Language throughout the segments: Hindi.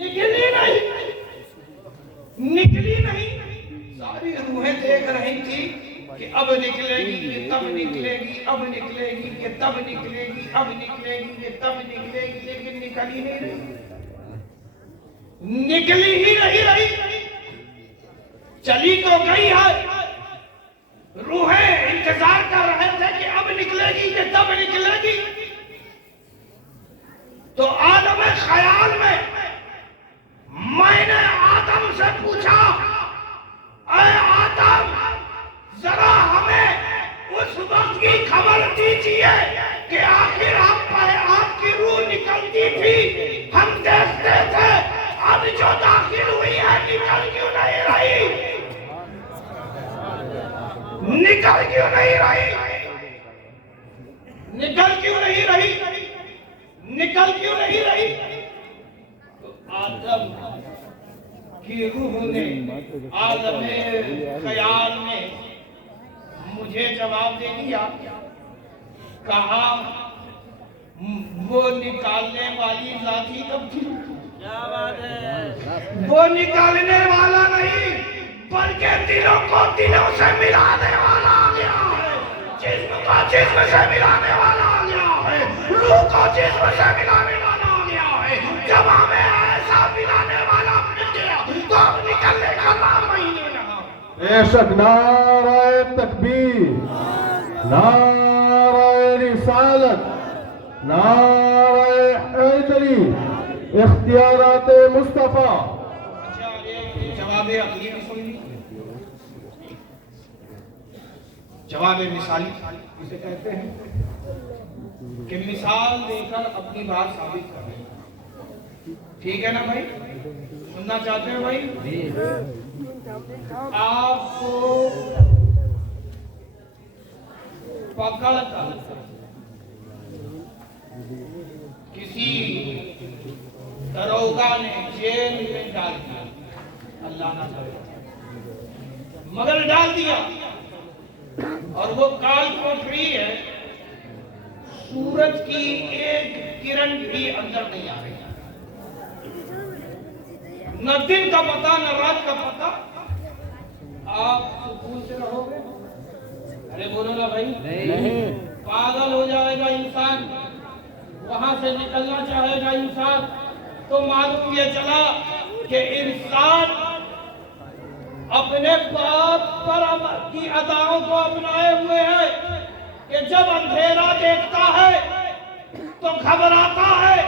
निकली नहीं। सारी रूहें देख रही थी कि अब निकलेगी, ये तब निकलेगी, अब निकलेगी, ये तब निकलेगी, अब निकलेगी, ये तब निकलेगी, लेकिन निकल ही नहीं रही, निकली ही नहीं रही। चली तो गई है, रूहें इंतजार कर रहे थे कि अब निकलेगी, ये तब निकलेगी। तो आदम ख्याल में मैंने आदम से पूछा, ऐ आदम, जरा हमें उस वक्त की खबर दीजिए कि आखिर आपकी रूह निकलती थी, हम देखते थे, अब जो दाखिल हुई है निकल क्यों नहीं रही, निकल क्यों नहीं रही, निकल क्यों नहीं रही, निकल क्यों नहीं रही। तो आदम की रूह ने आलम ख्याल में मुझे जवाब दे दिया, कहा वो निकालने वाली लाठी कब थी। क्या बात है। वो निकालने वाला नहीं बल्कि दिलों को दिलों से मिलाने वाला आ गया है, जिस्म को जिस्म से मिलाने वाला आ गया है, रूह को जिस्म से मिलाने वाला आ गया है। जब हमें ऐसा मिलाने वाला मिल गया तो अब निकलने का नाम ही नहीं रहा। बेशक नाराए तकबीर, नाराए रिसालत, नाराए हैदरी, इख्तियारात मुस्तफा। अच्छा, एक जवाब अकली भी सुन ली। जवाब मिसाली इसे कहते हैं कि मिसाल देकर अपनी बात साबित करें। ठीक है ना भाई, सुनना चाहते हो भाई। आपको पकड़कर किसी दरोगा ने जेल में डाल दिया, अल्लाह ना करे, मगर डाल दिया, और वो काल कोठरी है, सूरज की एक किरण भी अंदर नहीं आ रही, न दिन का पता न रात का पता। आप सुकून से रहोगे? अरे बोलो ना भाई। नहीं। पागल हो जाएगा इंसान, वहां से निकलना चाहेगा इंसान। तो मालूम ये चला कि इंसान अपने बाप पर की अदाओं को अपनाए हुए है कि जब अंधेरा देखता है तो घबराता है,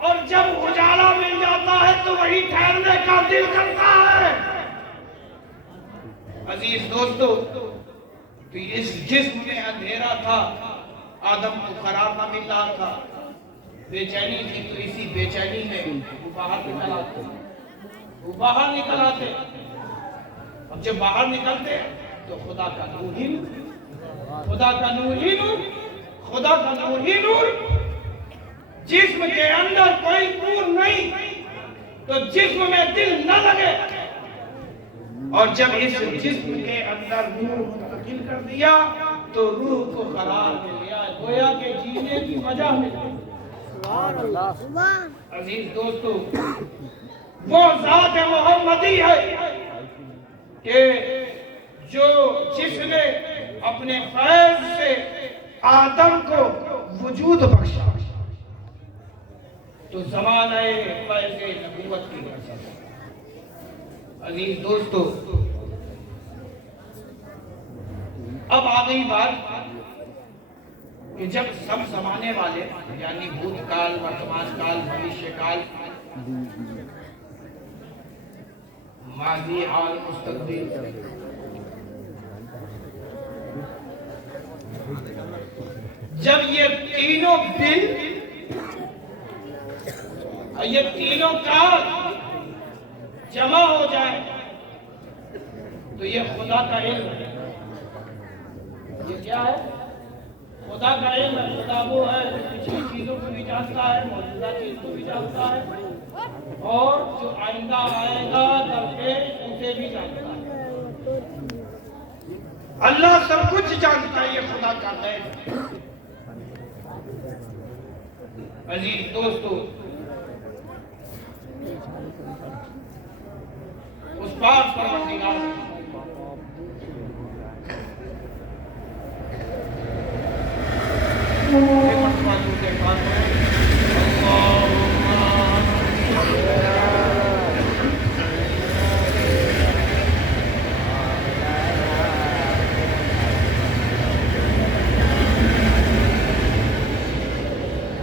और जब उजाला मिल जाता है तो वही ठहरने का दिल करता है। अजीज दोस्तों, तो इस जिस्म में अंधेरा था, आदम को करार ना मिल रहा था, बेचैनी थी, तो इसी बेचैनी में वो बाहर निकल आते। अब जब बाहर निकलते तो खुदा का नूर ही नूर, खुदा का नूर ही नूर, खुदा का नूर ही नूर। जिस्म के अंदर कोई नूर नहीं तो जिस्म में दिल न लगे, और जब इस जिस्म के अंदर नूर मुंतकिल कर दिया तो रूह को करार मिल गया, गोया के जीने की मजा मिल गई। अजीज दोस्तों, वो ज़ात मोहम्मदी है कि जिसने अपने फैज़ से आदम को वजूद बख्शा, तो ज़माने फैज़ नबूवत की बरसत। अजीज दोस्तों, अब आ गई बात कि जब सब ज़माने वाले यानी भूतकाल, वर्तमान काल, भविष्य काल, माज़ी, हाल, मुस्तक़बिल, जब ये तीनों बिल, ये तीनों काल जमा हो जाए तो ये खुदा का इल्म है। ये क्या है? खुदा का इल्म है। खुदा वो है जो पिछली चीजों को भी जानता है, मौजूदा चीज को भी जानता है, और जो आइंदा आएगा दरपेश उसे भी जानता है। अल्लाह सब कुछ जानता है, ये खुदा का गैब है। अजीज दोस्तों, पाक परवरदिगार एक मर्तबा दुरूद पाक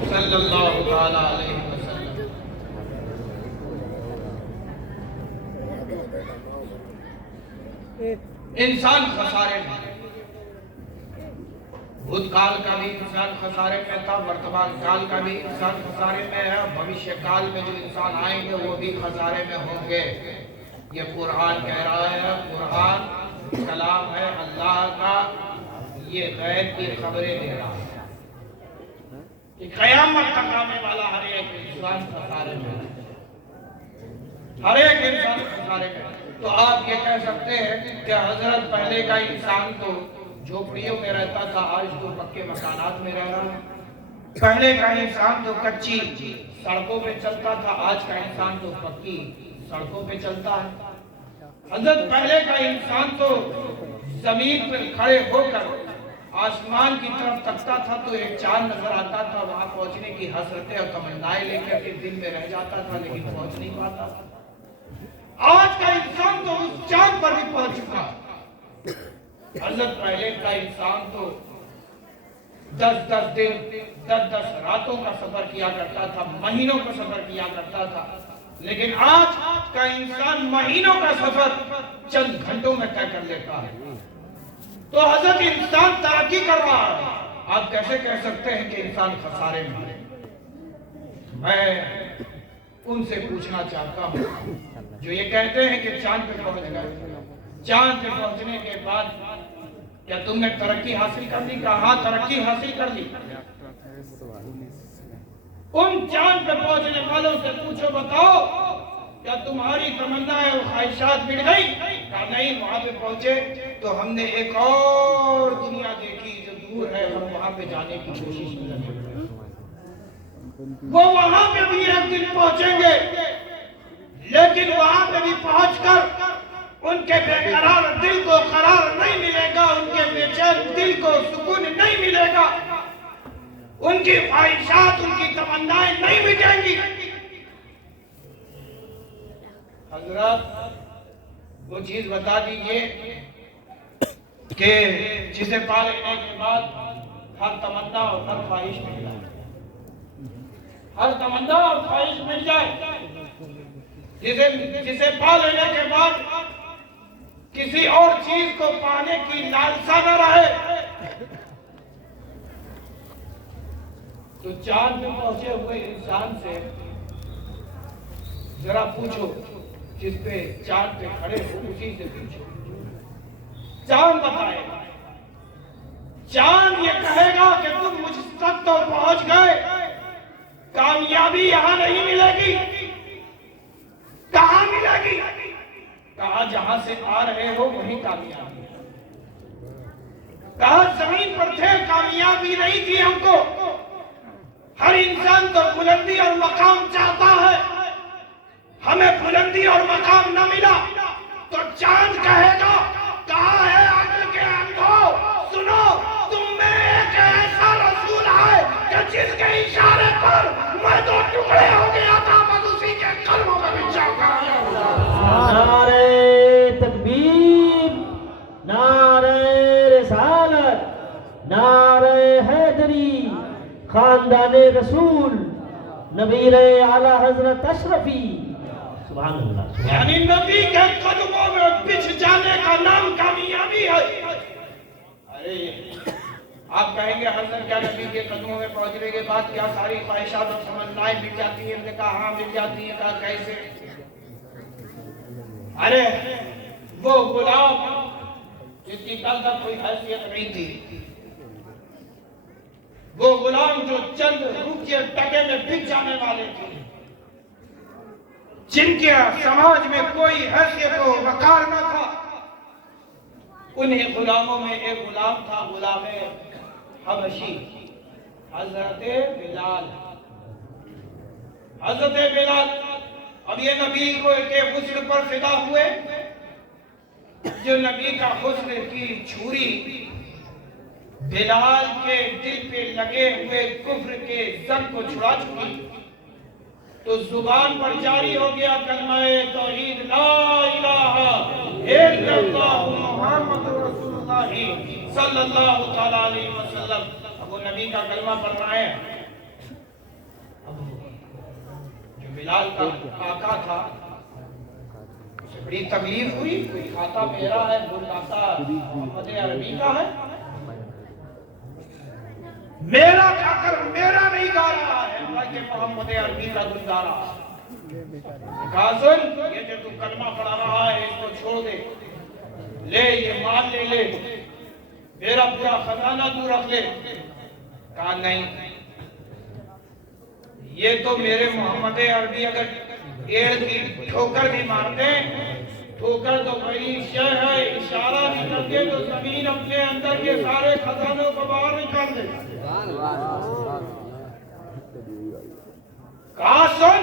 सल्लल्लाहु तआला अलैहि वसल्लम। इंसान खसारे में, भूतकाल का भी इंसान खसारे में था, वर्तमान काल का भी इंसान खसारे में है, भविष्य काल में जो इंसान आएंगे वो भी खसारे में होंगे। ये कुरान कह रहा है, कुरान कलाम है अल्लाह का, ये गैब की खबरें दे रहा है कि क़यामत तक आने वाला हर एक इंसान खसारे में है, हर एक इंसान खसारे में। तो आप ये कह सकते हैं कि हजरत पहले का इंसान तो झोपड़ियों में रहता था, आज तो पक्के मकानात में रह रहा है। पहले का इंसान तो कच्ची सड़कों पे चलता था, आज का इंसान तो पक्की सड़कों पे चलता है। हजरत पहले का इंसान तो जमीन पर खड़े होकर आसमान की तरफ तकता था तो एक चांद नजर आता था, वहां पहुंचने की हसरतें और तमन्नाएं लेकर के दिल में रह जाता था, लेकिन पहुंच नहीं पाता था। आज का इंसान तो उस चांद पर भी पहुंच चुका। हजरत पहले का इंसान तो 10-10 दिन 10-10 रातों का सफर किया करता था, महीनों का सफर किया करता था, लेकिन आज का इंसान महीनों का सफर चंद घंटों में तय कर लेता है। तो हजरत इंसान तरक्की कर रहा है, आप कैसे कह सकते हैं कि इंसान खसारे में है? मैं उनसे पूछना चाहता हूँ जो ये कहते हैं कि चांद पे पहुंच गए, चांद पे पहुंचने के बाद क्या तुमने तरक्की हासिल कर ली? कहा हाँ, तरक्की हासिल कर ली। उन चांद पे पहुंचने वालों से पूछो, बताओ क्या तुम्हारी तमन्नाएं और ख्वाहिशात मिट गई? कहा नहीं, वहां पे पहुंचे तो हमने एक और दुनिया देखी जो दूर है, हम वहां पे जाने की कोशिश में लगे। वो वहां पे भी एक दिन पहुंचेंगे, लेकिन वहां पे भी पहुंचकर उनके बेकरार दिल को करार नहीं मिलेगा, उनके बेचैन दिल को सुकून नहीं मिलेगा, उनकी ख्वाहिशात उनकी तमन्नाएं नहीं मिटेंगी। हजरत वो चीज बता दीजिए कि जिसे पा लेने के बाद हर तमन्ना और हर ख्वाहिश मिल जाए, हर तमन्ना और ख्वाहिश मिल जाए, जिसे पा लेने के बाद किसी और चीज को पाने की लालसा न रहे। तो चांद में पहुंचे हुए इंसान से जरा पूछो, जिस पे चांद पे खड़े हो उसी से पूछो, चांद बताएगा, चांद ये कहेगा कि तुम मुझ तक तो पहुंच गए, कामयाबी यहां नहीं मिलेगी। कहां मिलेगी? कहा जहां से आ रहे हो वहीं कामयाबी। कहा जमीन पर थे, कामयाबी नहीं थी हमको। हर इंसान तो बुलंदी और मकाम चाहता है, हमें बुलंदी और मकाम न मिला तो चांद कहेगा, कहा है अक्ल के अंधों, सुनो, तुम में एक ऐसा रसूल है कि जिसके इशारे पर मैं दो टुकड़े हो गया था, बस उसी के कलमों में बिछा कर। नारे तकबीर, नारे रिसालत, नारे हैदरी, खानदाने रसूल, नबी आला हजरत अशरफी, सुभान अल्लाह। यानी नबी के कदमों में बिछ जाने का नाम कामयाबी है। अरे आप कहेंगे हजरत क्या नबी के कदमों में पहुंचने के बाद क्या सारी ख्वाहिशात और तमन्नाएं मिल जाती है? हमने कहा हाँ मिल जाती है। कहा कैसे? अरे वो गुलाम जिसकी कल तक कोई हैसियत नहीं थी, वो गुलाम जो चंद रुपये टके में बिक जाने वाले थे, जिनके समाज में कोई हैसियत और वकार न था, उन्हीं गुलामों में एक गुलाम था, गुलामे हबशी, हजरत बिलाल। हजरत बिलाल अब ये नबी को के गुस्ल पर फिदा हुए जो नबी का हुस्न की छुरी बिलाल के दिल पे लगे हुए कुफ्र के जंग को छुड़ा चुकी, तो जुबान पर जारी हो गया कलमा-ए तौहीद ला इलाहा इल्लल्लाह मुहम्मदुर रसूलुल्लाह सल्लल्लाहु तआला अलैहि वसल्लम। अब वो नबी का कलमा पढ़ रहे हैं। अब जो बिलाल का आका था उसे बड़ी तकलीफ हुई, कोई खाता मेरा है, वो खाता मोहम्मद अरबी का है, मेरा खाकर मेरा नहीं गा रहा है बल्कि मोहम्मद अरबी का गुन गा रहा है। कहा सुन, ये जो तू कलमा पढ़ा रहा है इसको छोड़ दे, ले ये माल ले, मेरा पूरा खजाना तू रख ले। कहा नहीं, ये तो मेरे मोहम्मद अरबी अगर एड़ की ठोकर भी मारते, ठोकर तो बड़ी शय है, इशारा भी करके तो जमीन अपने अंदर के सारे खजानों को बाहर निकाल दे। कहा सुन,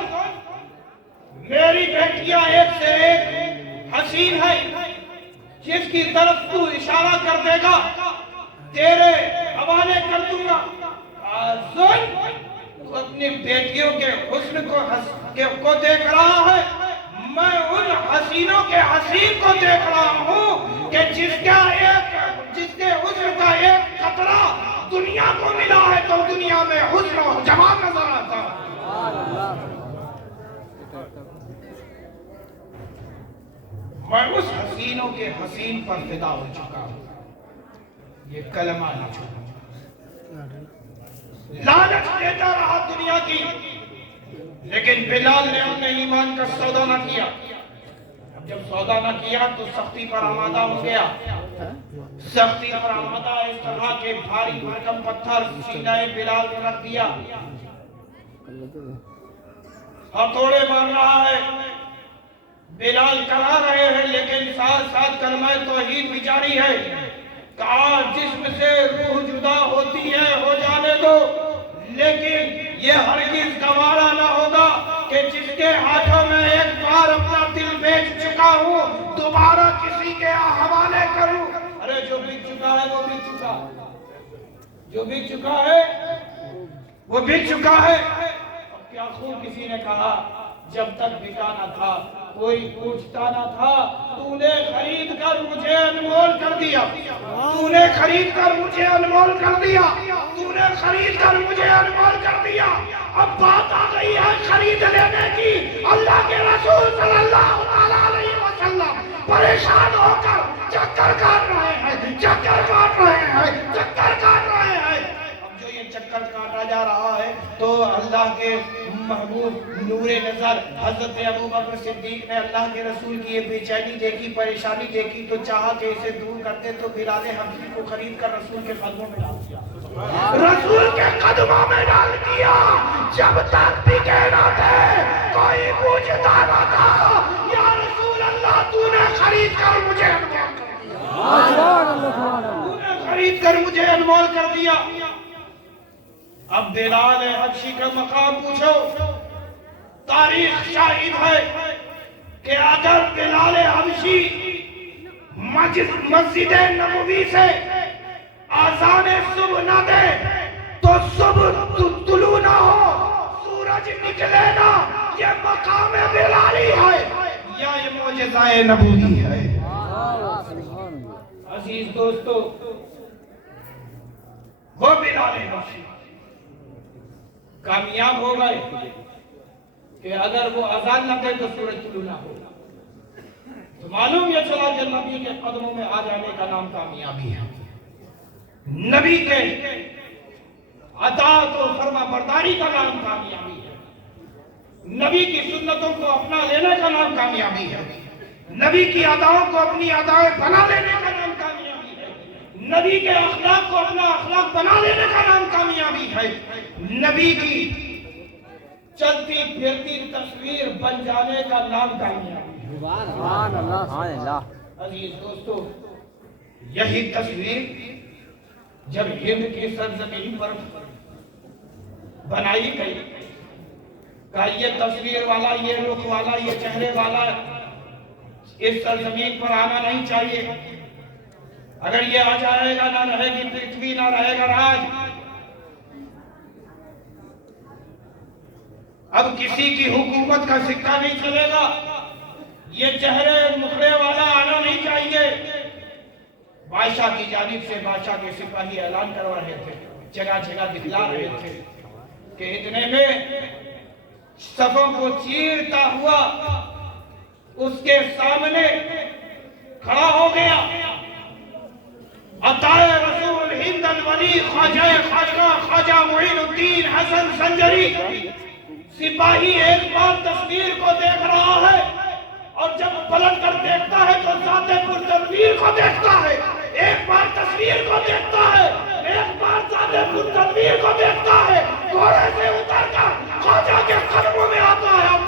मेरी बेटियां एक से एक हसीन है, जिसकी तरफ तू इशारा कर देगा तेरे हवाले कर दूंगा। कहा सुन, तू अपनी बेटियों के हुस्न को देख रहा है, मैं उन हसीनों के हसीन को देख रहा हूँ कि जिसके हुस्न का एक कतरा दुनिया को मिला है तो दुनिया में हुस्न और जमाल नजर आता है। मैं उस हसीनों के हसीन पर फिदा हो चुका हूँ, ये कलमा ना छोड़ूं। लालच देता रहा दुनिया की, लेकिन बिलाल ने अपने ईमान का सौदा न किया। अब जब सौदा न किया तो सख्ती पर आमादा हो गया। सख्ती पर आमादा इस तरह के भारी भरकम पत्थर सीने बिलाल ने रख दिया, हथौड़े मार रहा है, बिलाल करा रहे हैं, लेकिन साथ साथ कलमा तौहीद भी जारी है। कहा जिस्म से रूह जुदा होती है हो जाने दो, लेकिन ये हरगिज़ गवारा ना होगा कि जिसके हाथों में एक बार अपना दिल बेच चुका हूँ दोबारा किसी के हवाले करूं। अरे जो बिक चुका है वो बिक चुका, जो बिक चुका है वो बिक चुका है। अब क्या खूब किसी ने कहा, जब तक बिका ना था कोई पूछता ना था, तूने खरीद कर मुझे अनमोल कर दिया, तूने खरीद कर मुझे अनमोल कर दिया, तूने खरीद कर मुझे अनमोल कर दिया। अब बात आ गई है खरीद लेने की। अल्लाह के रसूल सल्लल्लाहु अलैहि वसल्लम परेशान होकर चक्कर काट रहे हैं, चक्कर काट रहे हैं, चक्कर काट रहे हैं। अब जो ये चक्कर काटा जा रहा है तो अल्लाह के महबूब नूरे नजर हजरत अबू बकर सिद्दीक ने अल्लाह के रसूल की ये बेचैनी देखी, परेशानी देखी, तो चाहा कि इसे दूर करते, तो बिलाल हबशी को खरीद कर रसूल के कदमों में डाल दिया, रसूल के कदमों में डाल दिया। जब तक बिके ना थे कोई पूछता ना था, या रसूल अल्लाह तूने खरीद कर मुझे अनमोल कर दिया, तूने खरीद कर मुझे अनमोल कर दिया। अब बिलाल हबशी का मकाम पूछो, तारीख शाहिद है कि अगर बिलाल हबशी मस्जिद नबवी से आज़ान सुबह ना दे तो सुबह तुलू ना हो, सूरज निकले ना, ये मकाम बिलाली है या ये मौजज़ाए नबवी है। अजीज दोस्तों, वो बिलाल हबशी कामयाब हो गए कि अगर वो अजान न दे तो सूरज तुलू ना हो। तो मालूम यह चला कि नबी के कदमों में आ जाने का नाम कामयाबी है, नबी के अताअत और फरमा बरदारी का नाम कामयाबी है, नबी की सुन्नतों को अपना लेने का नाम कामयाबी है, नबी की अदाओं को अपनी अदाएं बना लेने का नाम कामयाबी है, नबी के अखलाक को अपना अखलाक बना लेने का नाम कामयाबी है, नबी की चलती फिरती तस्वीर बन जाने का नाम कामयाबी है। सुभान अल्लाह। अजीज दोस्तों, यही तस्वीर जब हिंद की सरजमीन पर बनाई गई, का ये तस्वीर वाला, ये रुख वाला, ये चेहरे वाला इस सरजमीन पर आना नहीं चाहिए। अगर ये आ जाएगा, ना रहेगी पृथ्वी, ना रहेगा राज। अब किसी की हुकूमत का सिक्का नहीं चलेगा। ये चेहरे मुखड़े वाला आना नहीं चाहिए। बादशाह की जानिब से बादशाह के सिपाही ऐलान करवा रहे थे, जगह जगह दिखला रहे थे कि इतने में सफों को चीरता हुआ उसके सामने खड़ा हो गया अताए रसूल हिंद अल वली ख्वाजा खाजगा ख्वाजा मुईनुद्दीन हसन संजरी। सिपाही एक बार तस्वीर को देख रहा है और जब पलट कर देखता है तो ज़ाते तनवीर को देखता है। एक बार तस्वीर को देखता है, एक बार ज़ाते तनवीर को देखता है। घोड़े से उतरकर ख्वाजा के कदमों में आता है।